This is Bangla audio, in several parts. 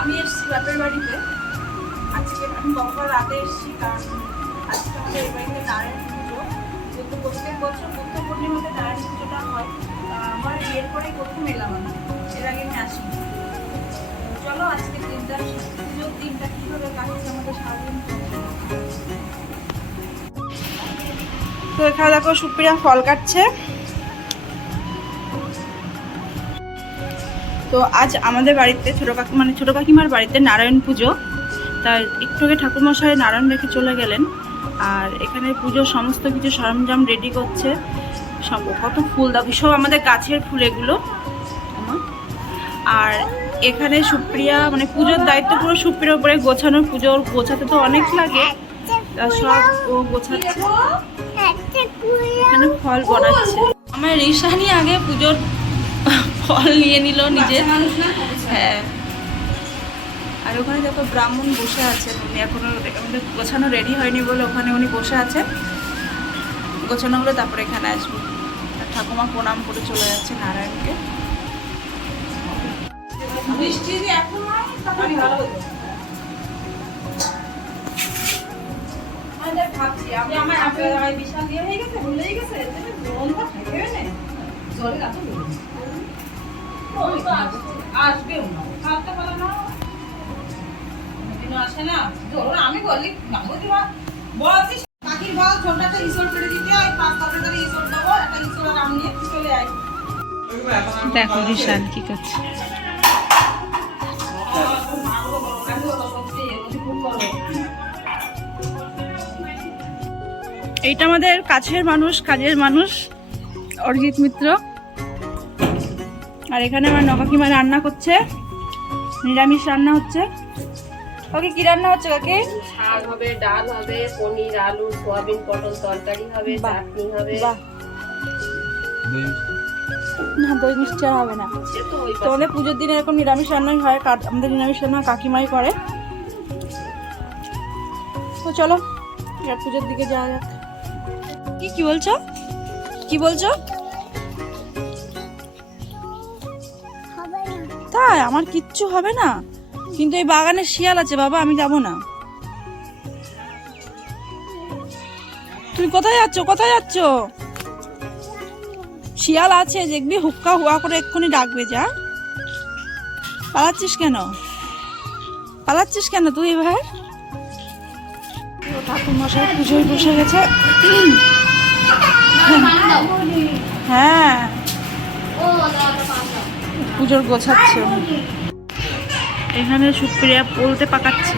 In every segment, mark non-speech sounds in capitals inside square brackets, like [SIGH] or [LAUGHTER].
আমি এসেছি বাপের বাড়িতে। আজকে আমি গতকাল রাতে এসেছি কারণ আজকে আমাদের এই বাড়িতে নারায়ণ পুজো। যেহেতু প্রত্যেক বছর বুদ্ধ পূর্ণিমাতে নারায়ণ পুজোটা হয় আমার বিয়ের পরে প্রথম এলাম আমি। এর আগে আমি আসিনি। চলো আজকে দিনটা, পুজোর দিনটা কীভাবে কাটছে আমাদের সারাদিন? তো এখানে দেখো সুপ্রিয়া ফল কাটছে। তো আজ আমাদের বাড়িতে ছোটো কাকি মানে ছোটো কাকিমার বাড়িতে নারায়ণ পুজো। তাই একটু আগে ঠাকুরমশাই নারায়ণ রেখে চলে গেলেন। আর এখানে পুজোর সমস্ত কিছু সরঞ্জাম রেডি করছে। সব কত ফুল দেখো সব আমাদের গাছের ফুল এগুলো। আর এখানে সুপ্রিয়া মানে পুজোর দায়িত্ব পুরো সুপ্রিয়ার উপরে গোছানোর পুজো গোছাতে তো অনেক লাগে। সব ও গোছাচ্ছে। এখানে ফল বানাচ্ছে। আমার রিসানি আগে পুজোর ফল নিয়ে নিল নিজে। হ্যাঁ। আর ওখানে দেখো ব্রাহ্মণ বসে আছেন উনি এখনও আমাদের গোছানো রেডি হয়নি বলে ওখানে উনি বসে আছেন গোছানো হলে তারপরে এখানে আসব। ঠাকুমা প্রণাম করে চলে যাচ্ছে নারায়ণকে। এখন ভালো। ভাবছি, আমি আমার বিশাল ইয়ে হয়ে গেছে, ভুলেই গেছে, গরমটা দেখো রিশান কি করছে। এইটা আমাদের কাছের মানুষ কাজের মানুষ অরিজিৎ মিত্র। আর এখানে আমার নকাকিমা রান্না করছে। নিরামিষ রান্না হচ্ছে। ওকে কি রান্না হচ্ছে কাকে? শাক হবে ডাল হবে পনির আলু সয়াবিন পটল তরকারি হবে। চাটনি হবে। না দই মিষ্টি হবে না। তোমাদের পুজোর দিনে এরকম নিরামিষ রান্নাই হয় আমাদের নিরামিষ রান্না কাকিমাই করে। তো চলো এবার পুজোর দিকে যাওয়া যাক। কি কি বলছো? কি বলছো? তাই আমার কিচ্ছু হবে না। কিন্তু এই বাগানে শিয়াল আছে বাবা আমি যাব না। তুমি কোথায় যাচ্ছ? কোথায় যাচ্ছ? শিয়াল আছে দেখবি হুক্কা হুয়া করে এক্ষুনি ডাকবে যা। পালাচ্ছিস কেন? পালাচ্ছিস কেন তুই এবার? ঠাকুর মশাই পুজোয় বসে গেছে। হ্যাঁ। পুজোর গোছাচ্ছে এখানে সুপ্রিয়া বলতে পাকাচ্ছে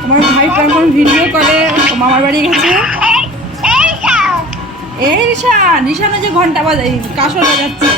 তোমার ভাই এখন ভিডিও করে মামার বাড়ি গেছে এই রিশান রিশানে যে ঘণ্টা বাজাই কাশর বাজাচ্ছে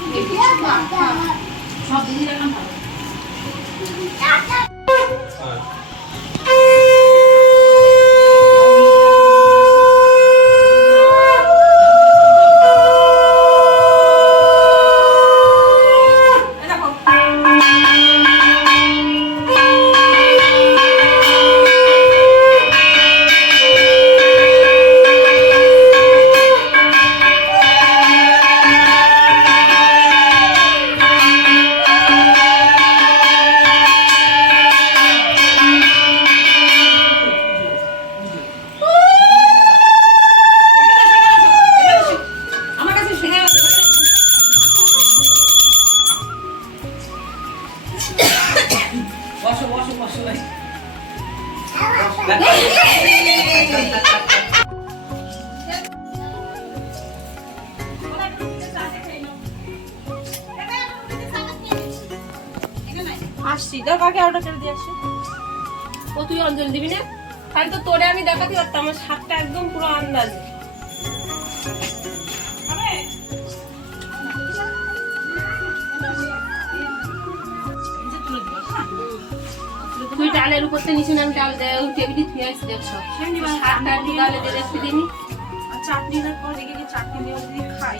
সব দিদি রাখলাম ভালো। তোর কাকে অর্ডার দিয়ে আসছি ও তুই অঞ্জলি দিবি না? তাহলে তো তোরে আমি দেখাতে পারতাম আমার শাকটা একদম পুরো আন্দাজ। তুই ডালের উপর থেকে নিচে আমি ডাল দেয় ওই টেবিলে ধুয়ে আসছি দেখ সব। শাকটা ডালে দিয়ে দেখতে দিনি আর চাটনিটার পর দেখে চাটনি দিয়ে খাই।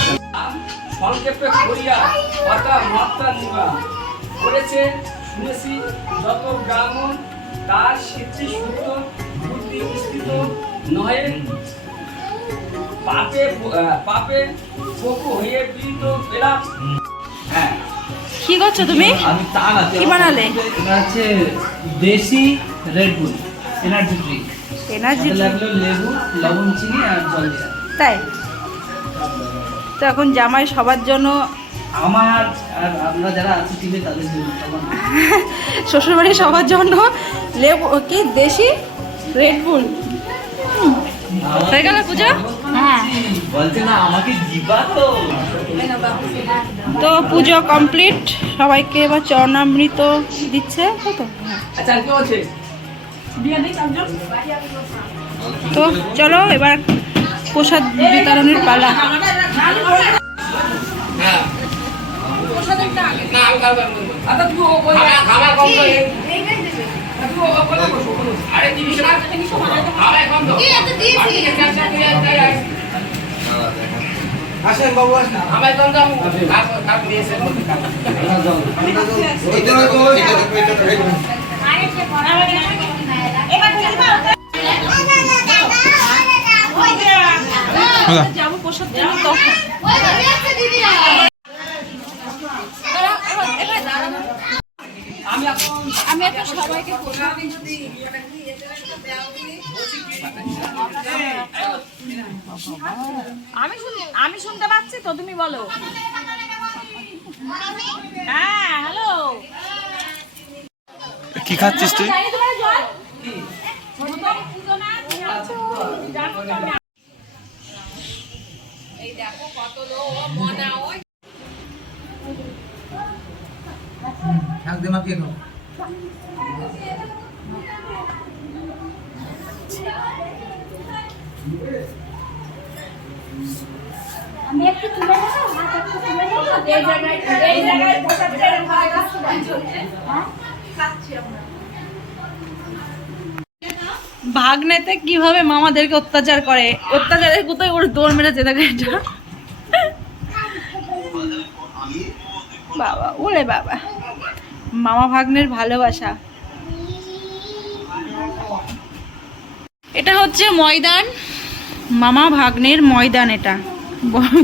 সংক্ষেপে করিয়া কথা মাত্রা নিবা। করেছে শুনেছি যত ব্রাহ্মণ তার স্মৃতি শুদ্ধ বুদ্ধি বিস্তৃত নহে পাপে পাপে পকু হয়ে পীড়িত পেলাম হ্যাঁ। কি করছ তুমি? আমি তা না কি বানালে? এটা হচ্ছে দেশি Red Bull energy drink energy লাগল লেবু লবণ চিনি আর জল তাই? তো এখন জামাই সবার জন্য আমার আর আমরা যারা আছি টিমে তাদের জন্য [LAUGHS] শ্বশুরবাড়ি সবার জন্য লেবু কি দেশি? রেডবুল হয়ে গেল পুজো? হ্যাঁ। তো। তো পুজো কমপ্লিট সবাইকে এবার চরণামৃত দিচ্ছে তাই তো। আচ্ছা আর কি হচ্ছে তো চলো এবার প্রসাদ বিতরণের পালা। হ্যাঁ। না আমি খাবার আচ্ছা তুই ও কই খাবার যাব প্রসাদ জন্য তখন। আমি এখন সবাইকে আমি শুন- আমি শুনতে পাচ্ছি তো তুমি বলো। হ্যাঁ হ্যালো। কি খাচ্ছিস তুই? শাক দে মাখিয়ে খাও আমি একটু তুলে দেবো হাত একটু তুলে দেবো এই জায়গায় হ্যাঁ ভাগ্নেতে কীভাবে মামাদেরকে অত্যাচার করে? অত্যাচারের কোথায় ওর দৌড় মেরেছে, দেখো এটা। বাবা, ওরে বাবা। মামা ভাগ্নের ভালোবাসা। এটা হচ্ছে ময়দান। মামা ভাগ্নের ময়দান এটা।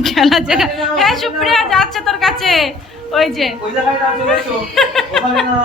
খেলা জায়গা। হ্যাঁ সুপ্রিয়া, যাচ্ছে তোর কাছে। ওই যে। ওই জায়গায় না।